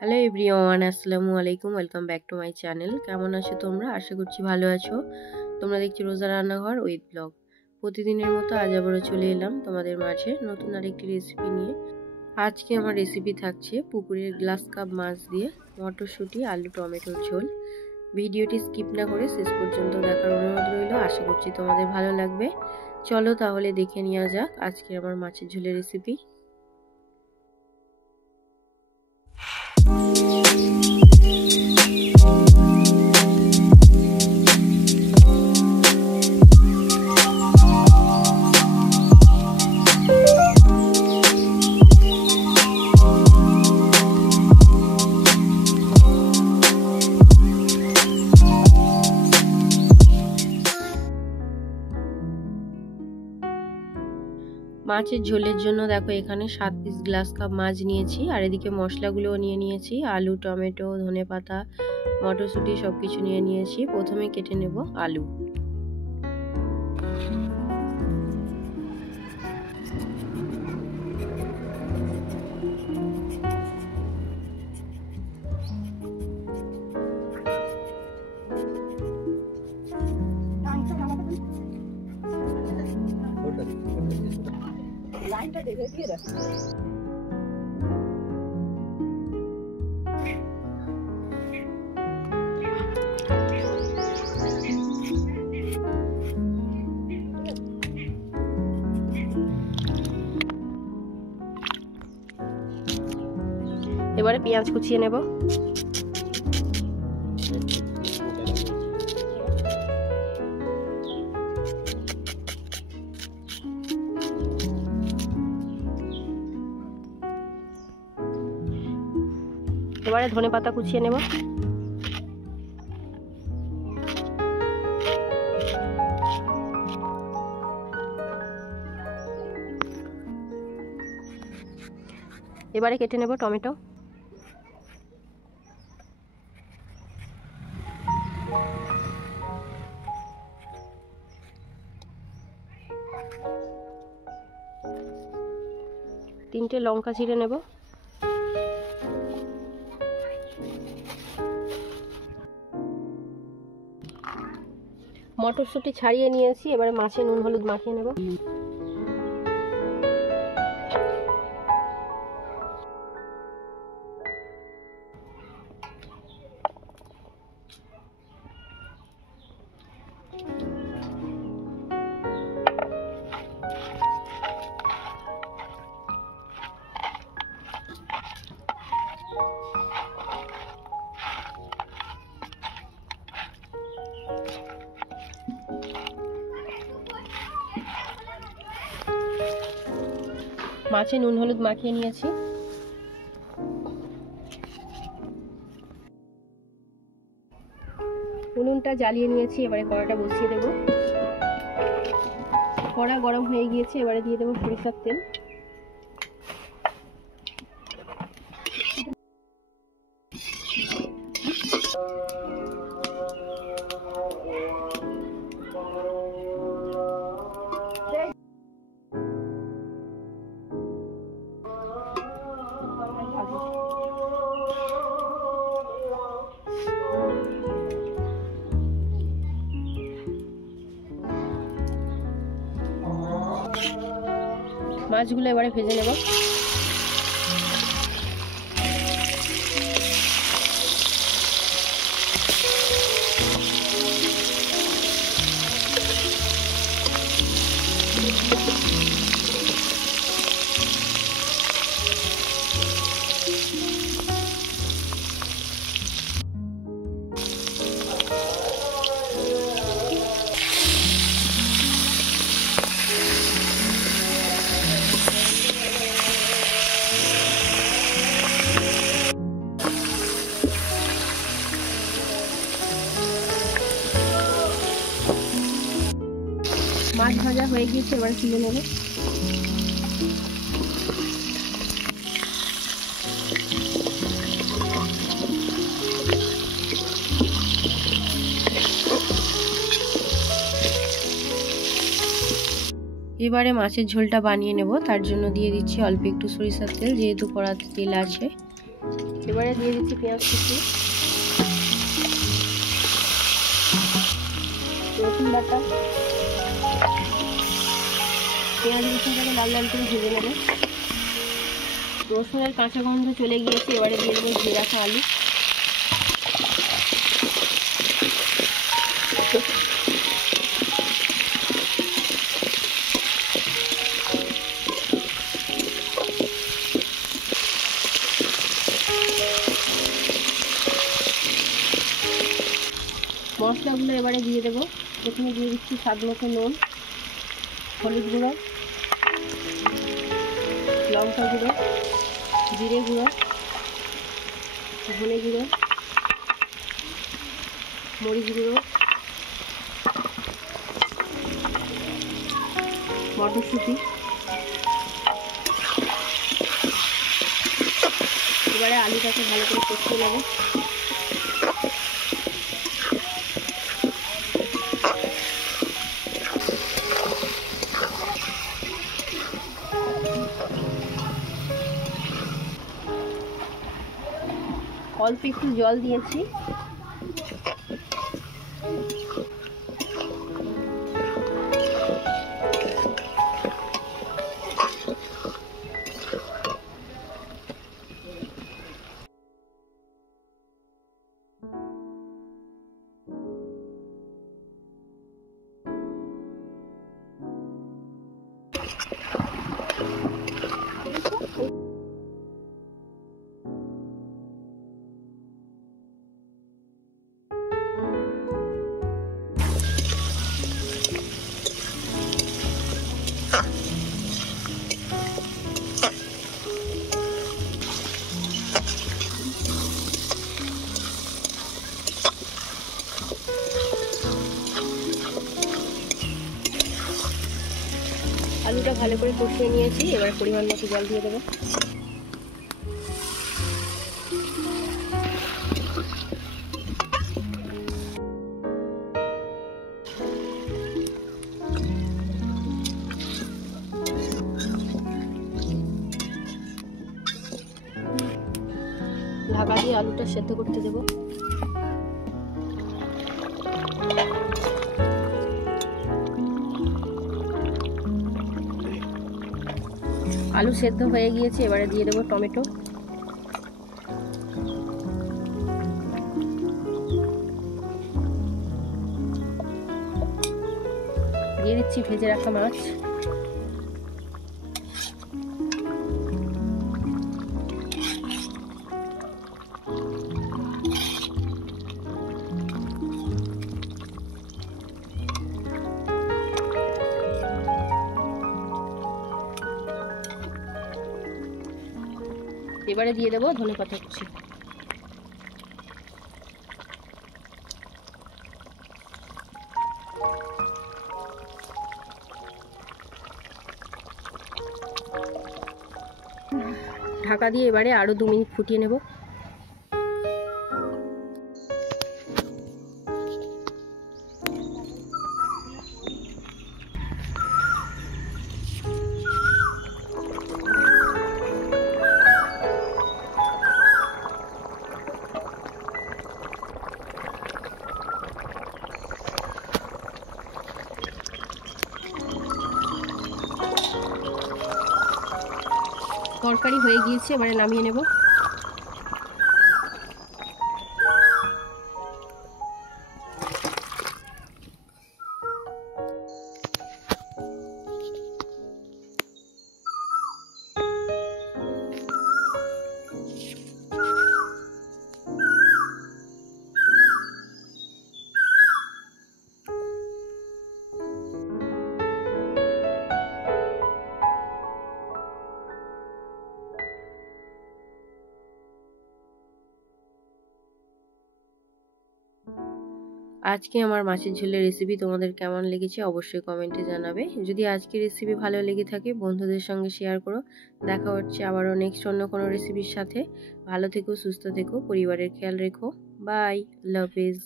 Hello everyone, আসসালামু আলাইকুম। Welcome back to my channel. কেমন আছো তোমরা? আশা করছি ভালো আছো। তোমরা দেখছি রোজা রান্নাঘর উইথ ব্লগ। প্রতিদিনের মতো আজ আবারও চলে এলাম তোমাদের মাঝে নতুন আরেকটি রেসিপি নিয়ে। আজকে আমার রেসিপি থাকছে পুকুরের গ্লাস কাপ মাছ দিয়ে মটরশুঁটি, আলু, টমেটোর ঝোল। ভিডিওটি স্কিপ না করে শেষ পর্যন্ত দেখার অনুরোধ রইল। আশা করছি তোমাদের ভালো লাগবে। চলো তাহলে দেখে নেওয়া যাক আজকে আমার মাছের ঝোলের রেসিপি। মাছের ঝোলের জন্য দেখো এখানে 7 পিস গ্লাস কাপ মাছ নিয়েছি, আর এদিকে মশলাগুলোও নিয়ে নিয়েছি। আলু, টমেটো, ধনেপাতা, মটরশুঁটি সবকিছু নিয়ে নিয়েছি। প্রথমে কেটে নেব আলু। এবারে পেঁয়াজ কুচিয়ে নেব। এবারে ধনেপাতা কুচিয়ে নেব। এবারে কেটে নেব টমেটো। তিনটে লঙ্কা চিড়ে নেব। মটরশুঁটি ছাড়িয়ে নিয়েছি, এবারে মাছে নুন হলুদ মাখিয়ে নেব। মাছে নুন হলুদ মাখিয়ে নিয়েছি। উনুনটা জ্বালিয়ে নিয়েছি, এবারে কড়াটা বসিয়ে দেব। কড়া গরম হয়ে গিয়েছে, এবারে দিয়ে দেবো সরিষার তেল। মাছগুলো এবারে ভেজে নেব। মাছ ভাজা হয়ে গিয়েছে, এবারে তুলে নেব। এবারে মাছের ঝোলটা বানিয়ে নেব। তার জন্য দিয়ে দিচ্ছি অল্প একটু সরিষার তেল, যেহেতু কড়াতে তেল আছে। এবারে দিয়ে দিচ্ছি পেঁয়াজ কুচি, রসুন বাটা। পেঁয়াজ রসুনটাকে লাল লাল করে ভেজে নেবে। রসুনের কাঁচা গন্ধ চলে গিয়েছে, এবারে দিয়ে দেবো ধুয়ে রাখা আলু। মশলাগুলো এবারে দিয়ে দেবো। প্রথমে দিয়ে দিচ্ছি স্বাদ মতো নুন, হলুদ গুঁড়ো, লঙ্কা গুঁড়ো, জিরে গুঁড়ো, ধনে গুঁড়ো, মরিচ গুঁড়ো, মটরশুঁটি। এবারে আলুটাকে ভালো করে কষিয়ে নেব। অল্প একটু জল দিয়েছি। আলুটা ভালো করে কষিয়ে নিয়েছি, এবার পরিমাণ মতো জল দিয়ে দেবো। ঢাকা দিয়ে আলুটা সেদ্ধ করতে দেবো। আলু সেদ্ধ হয়ে গিয়েছে, এবারে দিয়ে দেবো টমেটো। দিয়ে দিচ্ছি ভেজে রাখা মাছ। এবারে দিয়ে দেবো ধনেপাতা কুচি। ঢাকা দিয়ে এবারে আরো 2 মিনিট ফুটিয়ে নেব। তরকারি হয়ে গিয়েছে, এবারে নামিয়ে নেব। আজকে আমার মাছের ঝোলের রেসিপি তোমাদের কেমন লেগেছে অবশ্যই কমেন্টে জানাবে। যদি আজকের রেসিপি ভালো লেগে থাকে বন্ধুদের সঙ্গে শেয়ার করো। দেখা হচ্ছে আবারও নেক্সট অন্য কোনো রেসিপির সাথে। ভালো থেকো, সুস্থ থেকো, পরিবারের খেয়াল রেখো। বাই, আল্লাহ হাফেজ।